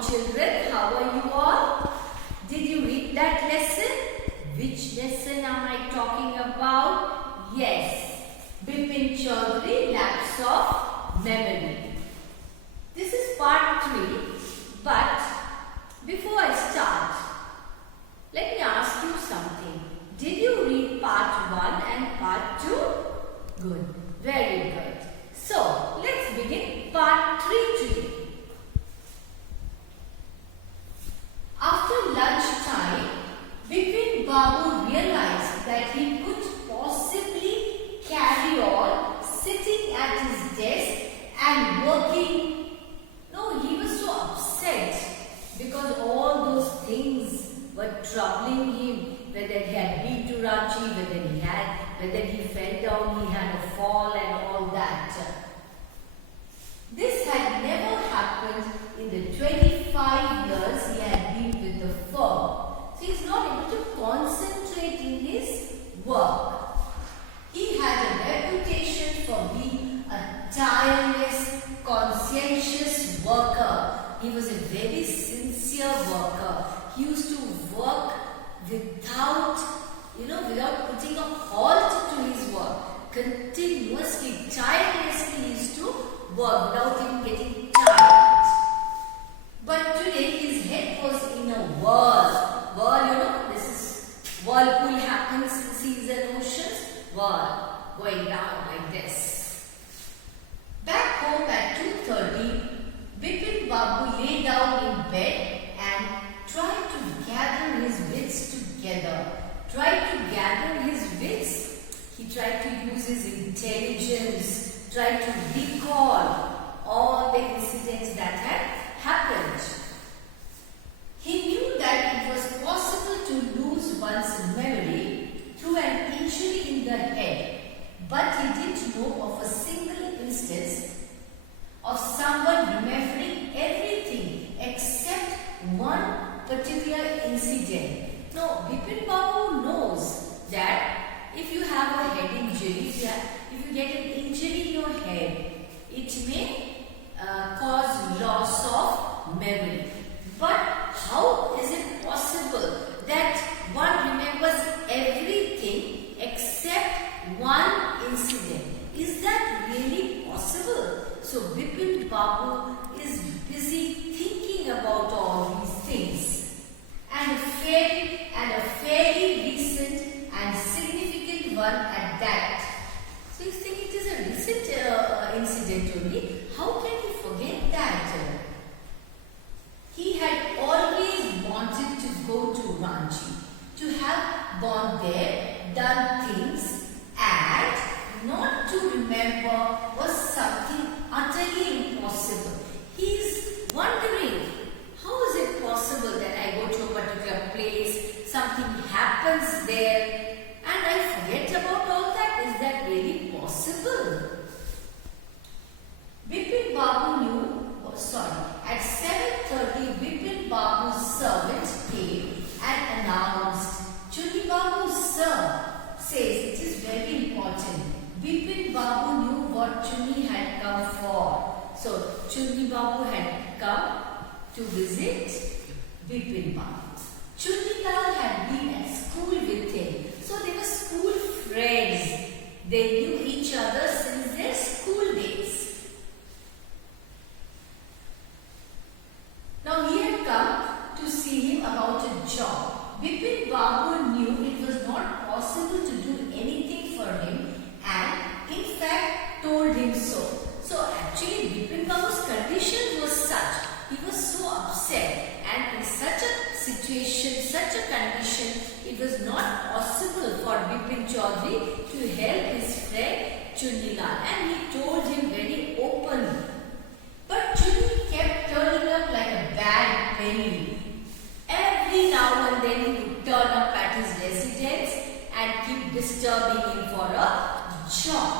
children, how are you all? Did you read that lesson? Which lesson am I talking about? Yes, Bipin Chaudhary, Lapse of Memory. This is part 3, but before I start, let me ask you something. Did you read part 1 and part 2? Good, very good. So, let's begin part 3 today. After lunchtime, Bipin Babu realized that he could possibly carry on sitting at his desk and working. No, he was so upset because all those things were troubling him. Whether he had been to Ranchi, whether he fell down, he had a fall and all that. This had never happened in the 25 years he had been with the firm. So he is not able to concentrate in his work. He had a reputation for being a tireless, conscientious worker. He was a very sincere worker. He used to work without putting a halt to his work. Continuously, tirelessly he used to work without even getting tired. But today his head was in a whirl. This is whirlpool happens in seas and oceans. Whirl, going down like this. Back home at 2:30, Bipin Babu lay down in bed and tried to gather his wits together. He tried to use his intelligence, tried to recall all the incidents that had happened. He knew that it was possible to lose one's memory through an injury in the head, but he didn't know of a single instance of someone remembering everything except one particular incident. No, Bipin Babu knows that if you have a head injury, if you get an injury in your head, it may cause loss of memory. But how is it possible that one remembers everything except one incident? Is that really possible? So Bipin Babu is busy thinking about all these things. And a fairly recent and significant one at that. So you think it is a recent incident only. How can he forget that? He had always wanted to go to Ranchi, to have gone there, done things, and not to remember was something utterly impossible. He is wondering, how is it possible that I go to a particular place, something happens there, and I forget about all that? Is that really possible? Bipin Babu at 7:30, Bipin Babu's servant came and announced, Chuni Babu, sir, says it is very important. Bipin Babu knew what Chuni had come for. So, Chuni Babu had come to visit Bipin Babu. Chuni Lal had been at school with him. So, they were school friends. They knew each other since their school days. Now, he had come to see him about a job. Bipin Babu knew it was not possible to do anything for him and in fact told him so. So actually Bipin Babu's condition was such. He was so upset, and in such a situation, such a condition, it was not possible for Bipin Chaudhary to help his friend Chuni Lal, and he told him very openly. But Chuni kept turning up like a bad penny. Every now and then he would turn up at his residence and keep disturbing him for a job.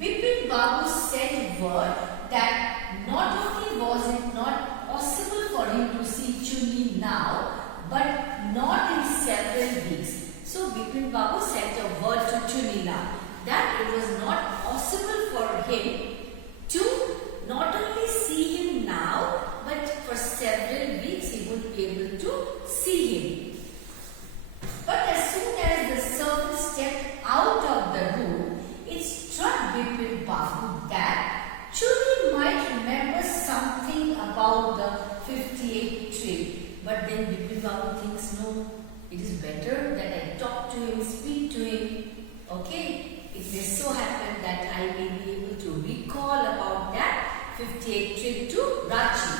Bipin Babu sent word that not only was it not possible for him to see Chuni now, but not in several weeks. So Bipin Babu sent a word to Chuni Lal that it was not possible for him to not only see him now, but for trip. But then Bipin Babu thinks, no, it is better that I talk to him, speak to him. Okay, it may so happen that I may be able to recall about that 58th trip to Ranchi.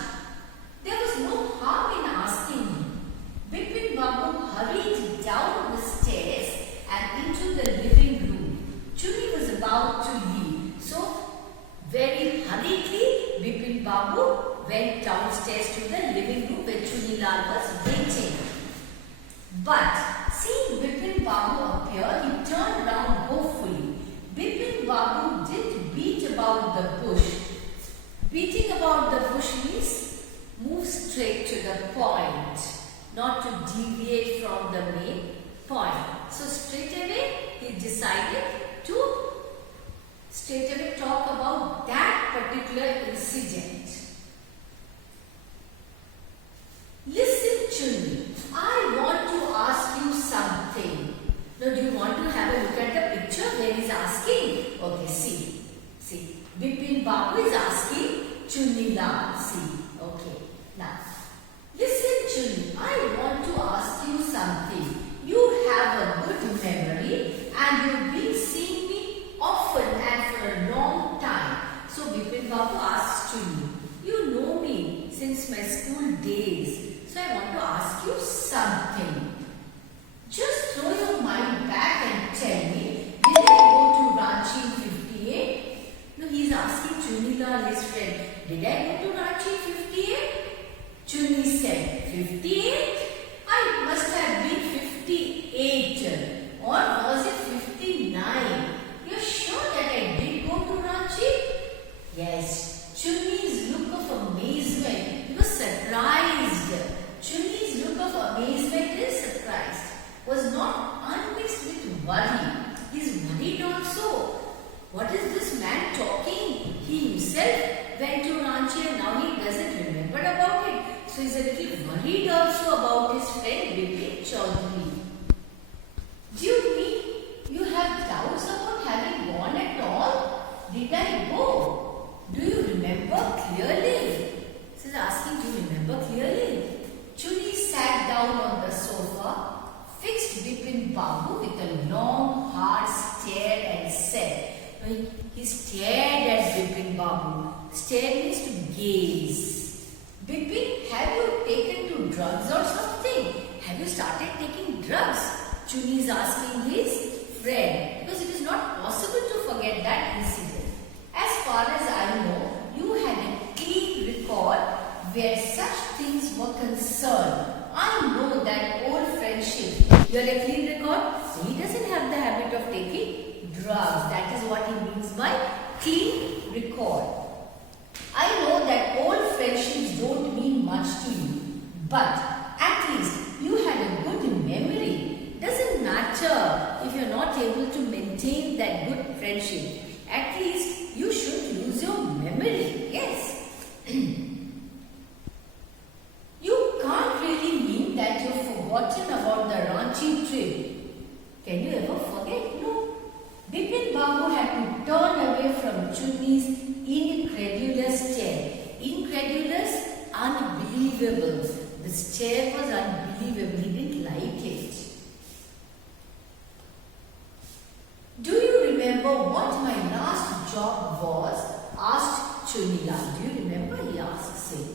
There was no harm in asking him. Bipin Babu hurried down the stairs and into the living room. Chuni was about to leave. So, very hurriedly, Bipin Babu went downstairs to the living room where Chuni Lal was waiting. But, seeing Bipin Babu appear, he turned round hopefully. Bipin Babu didn't beat about the bush. Beating about the bush means move straight to the point, not to deviate from the main point. So straight away he decided to talk about that particular incident. Listen, Chuni, I want to ask you something. Now, do you want to have a look at the picture where he is asking? Okay, see. Bipin Babu is asking Chuni Lal. See, okay. Now, listen, Chuni, I want to ask you something. You have a good memory and you've been seeing me often and for a long time. So, Bipin Babu asks Chuni, you know me since my school days. So, I want to ask you something. Just throw your mind back and tell me, did I go to Ranchi in 58? No, he is asking Chuni Lal, his friend, did I go to Ranchi in 58? Chuni said, 58? I must have been 58. Or was it 59? You're sure that I did go to Ranchi? Yes. Chuni's look of amazement, he was surprised. Chuni's look of amazement and surprise was not unmixed with worry. He's worried also. What is this man talking? He himself went to Ranchi and now he doesn't remember about it. So he's a little worried also about his friend Bipin Chaudhary. Do you mean you have doubts about having gone at all? Did I go? Do you remember clearly? He's asking, do you remember clearly? Chuni sat down on the sofa, fixed Bipin Babu with a long, hard stare and said, he stared at Bipin Babu. Stare means to gaze. Bipin, have you taken to drugs or something? Have you started taking drugs? Chuni is asking his friend because it is not possible to forget that incident. As far as I know, you had a clean record where such things were concerned. I know that old friendship. You have a clean record? So he doesn't have the habit of taking drugs. That is what he means by clean record. I know that old friendships don't mean much to you. But at least you had a good memory. Doesn't matter if you're not able to maintain that good friendship. At least you should use your memory. Yes. You can't really mean that you've forgotten about the Ranchi trip. Can you ever forget? No. Bipin Babu had to turn away from Chuni's incredulous stare. Incredulous, unbelievable. The stare was unbelievable. He didn't like it. Do you remember what my last job was? Asked Chuni Lal. Do you remember? He asked him.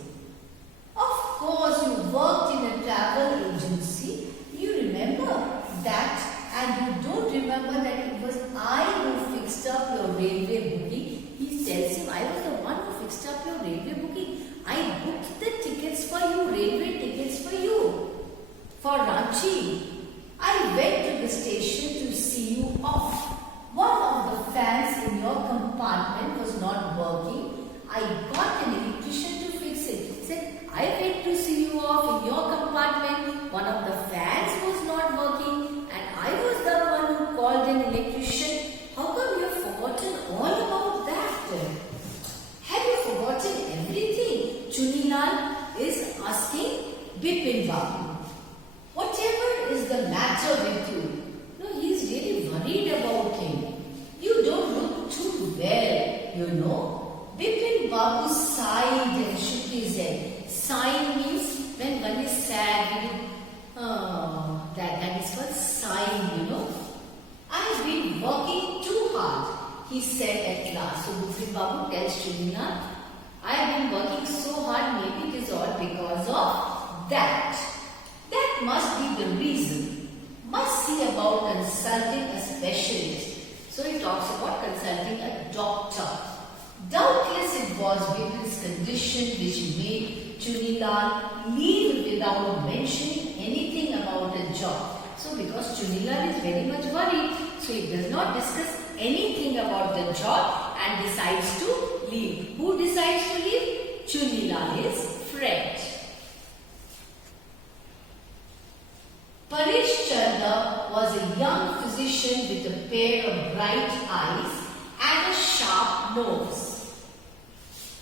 Of course, you worked in a travel agency. You remember that, and you don't remember that it was I who fixed up your railway booking. He tells him, I was the one who fixed up your railway booking. I booked the tickets for you, railway tickets for you, for Ranchi. I went to the station to see you off. One of the fans in your compartment was not working. I got an electrician to fix it. He said, I went to see you off in your compartment. One of the fans was not working and I was the one who called an electrician. How come you have forgotten all about that? Have you forgotten everything? Chuni Lal is asking Bipin Babu. Whatever is the matter with you? No, he is really worried about him. You don't look too well, you know. Bipin Babu sighed and shook his head. Sighing means when one Chunila, I have been working so hard, maybe it is all because of that. That must be the reason. Must see about consulting a specialist. So he talks about consulting a doctor. Doubtless it was Vipin's condition which made Chunilal leave without mentioning anything about a job. So because Chunilal is very much worried, so he does not discuss anything about the job and decides to leave. Who decides to leave? Chunilal, his friend. Paresh Chanda was a young physician with a pair of bright eyes and a sharp nose.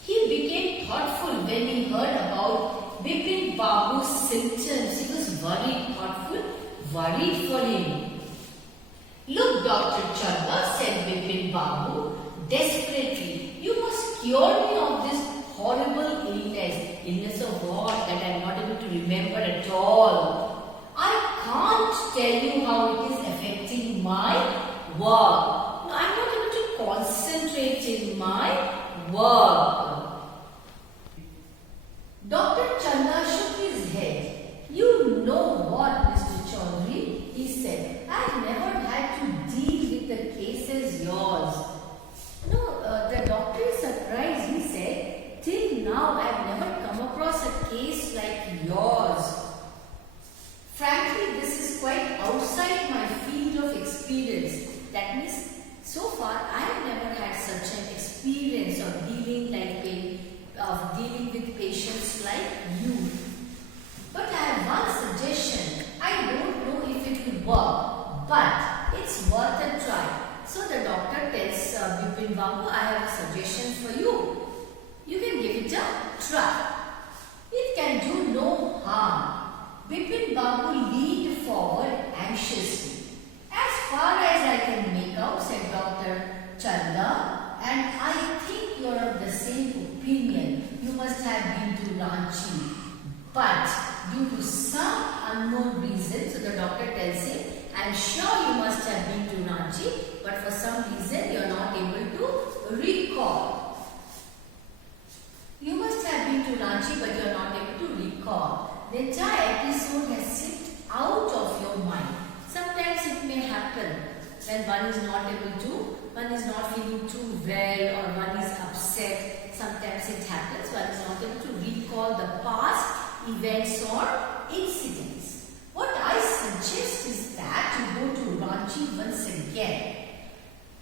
He became thoughtful when he heard about Bipin Babu's symptoms. He was worried, thoughtful, worried for him. Look, Dr. Chanda, said Bipin Babu desperately, you must cure me of this horrible illness. Illness of what? That I am not able to remember at all. I can't tell you how it is affecting my work. I am not able to concentrate in my work. Dr. Chanda shook his head. You know what, Mr. Chaudhary, he said. I have never had to deal with a case as yours. No, the doctor is surprised. He said, till now I have never come across a case like yours. Frankly, this is quite outside my field of experience. That means, so far I have never had such an experience of dealing with patients like you. But I have one suggestion. I don't know if it will work, but it's worth a try. So the doctor tells Bipin Babu, I have a suggestion for you. You can give it a try. It can do no harm. Bipin Babu leaned forward anxiously. As far as I can make out, said Dr. Chanda, and I think you are of the same opinion. You must have been to Ranchi. But due to some unknown reason, so the doctor tells him, I am sure you must have been to Ranchi, but for some reason you are not able to recall. You must have been to Ranchi, but you are not able to recall. The entire episode has slipped out of your mind. Sometimes it may happen when one is not feeling too well or one is upset. Sometimes it happens, one is not able to recall the past events or incidents. What I suggest is that you go to Ranchi once again.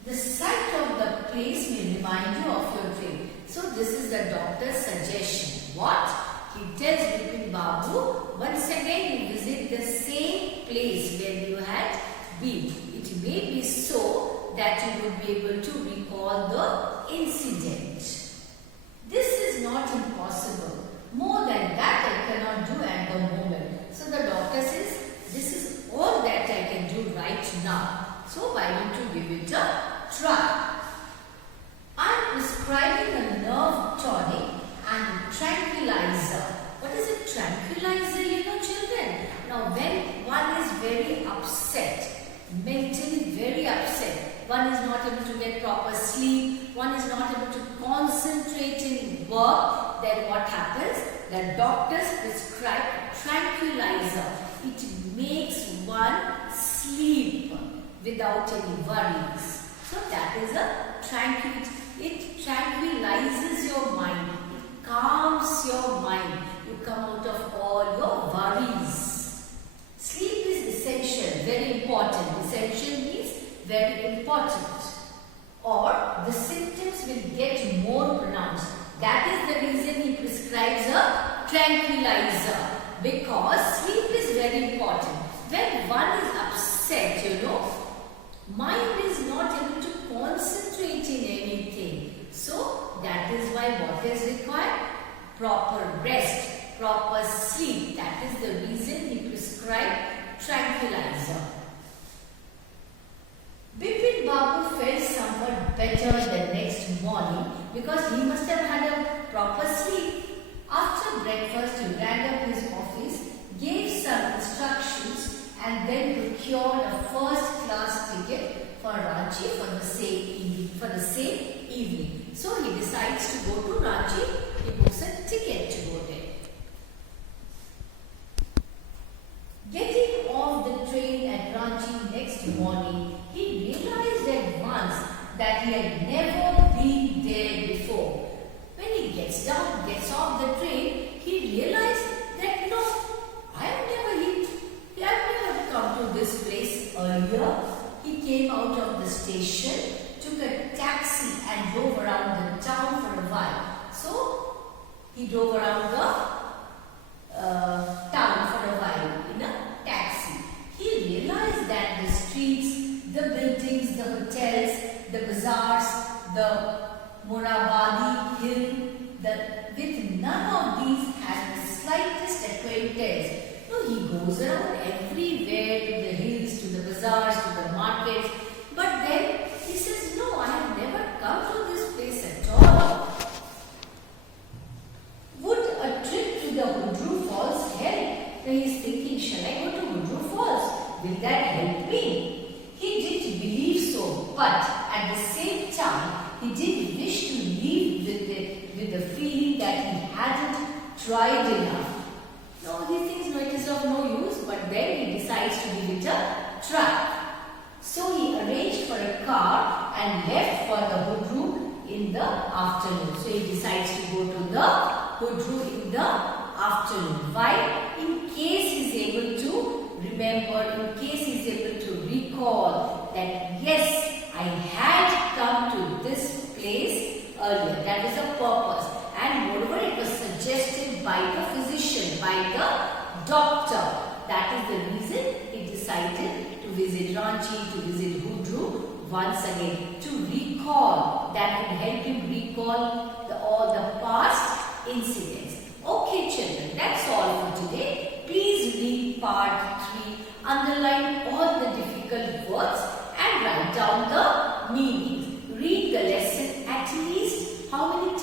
The sight of the place may remind you of your trip. So this is the doctor's suggestion. What? He tells Bipin Babu, once again you visit the same place where you had been. It may be so that you would be able to recall the incident. This is not impossible. More than that I cannot do at the moment. So the doctor says, this is all that I can do right now. So why don't you give it a try? I am prescribing a nerve tonic and a tranquilizer. What is a tranquilizer, you know, children? Now when one is very upset, mentally very upset, one is not able to get proper sleep, one is not able to concentrate in work, then what happens? The doctors prescribe a tranquilizer. It makes one sleep without any worries. So that is a tranquility. It tranquilizes your mind. It calms your mind. You come out of all your worries. Sleep is essential, very important. Essential means very important. Or the symptoms will get more pronounced. That is the reason he prescribes a tranquilizer. Because sleep is very important. When one is upset, mind is not able to concentrate in anything. So that is why what is required? Proper rest, proper sleep. That is the reason he prescribed tranquilizer. Bipin Babu felt somewhat better the next morning because he must have had a proper sleep. After breakfast, he rang up his office, gave some instructions and then procured a first class ticket for Ranchi for the same evening. So he decides to go to Ranchi. He books a ticket to go there. Getting off the train at Ranchi next morning, he realized at once that he had never been there before. When he gets off the train, he realized that no, I have never come to this place earlier. He came out of the station, took a taxi and drove around the town for a while. So, he drove around the town for a while in a taxi. He realized that the streets, the buildings, the hotels, the bazaars, the Moravadi hill, with none of these has the slightest acquaintance. No, he goes around everywhere, to the hills, to the bazaars, to the markets. But then he says, no, I have never come to this place at all. Would a trip to the Hudru Falls help? Now he is thinking, shall I go to Hudru Falls? Will that help me? He did believe so, but at the same time, he did wish to leave with the feeling that he hadn't tried enough. Now he thinks, no, it is of no use, but then he decides to give it a try. So he arranged for a car and left for the Hudru in the afternoon. So he decides to go to the Hudru in the afternoon. Why? In case he is able to remember, in case he is able to recall that yes, I had come to this place earlier. That is the purpose. And moreover, it was suggested by the physician, by the doctor. That is the reason he decided to visit Ranchi, to visit Hudru once again. To recall, that would help him recall all the past incidents. Okay children, that's all for today. Please read part 3, underline all the difficult words and write down the meanings. Read the lesson at least how many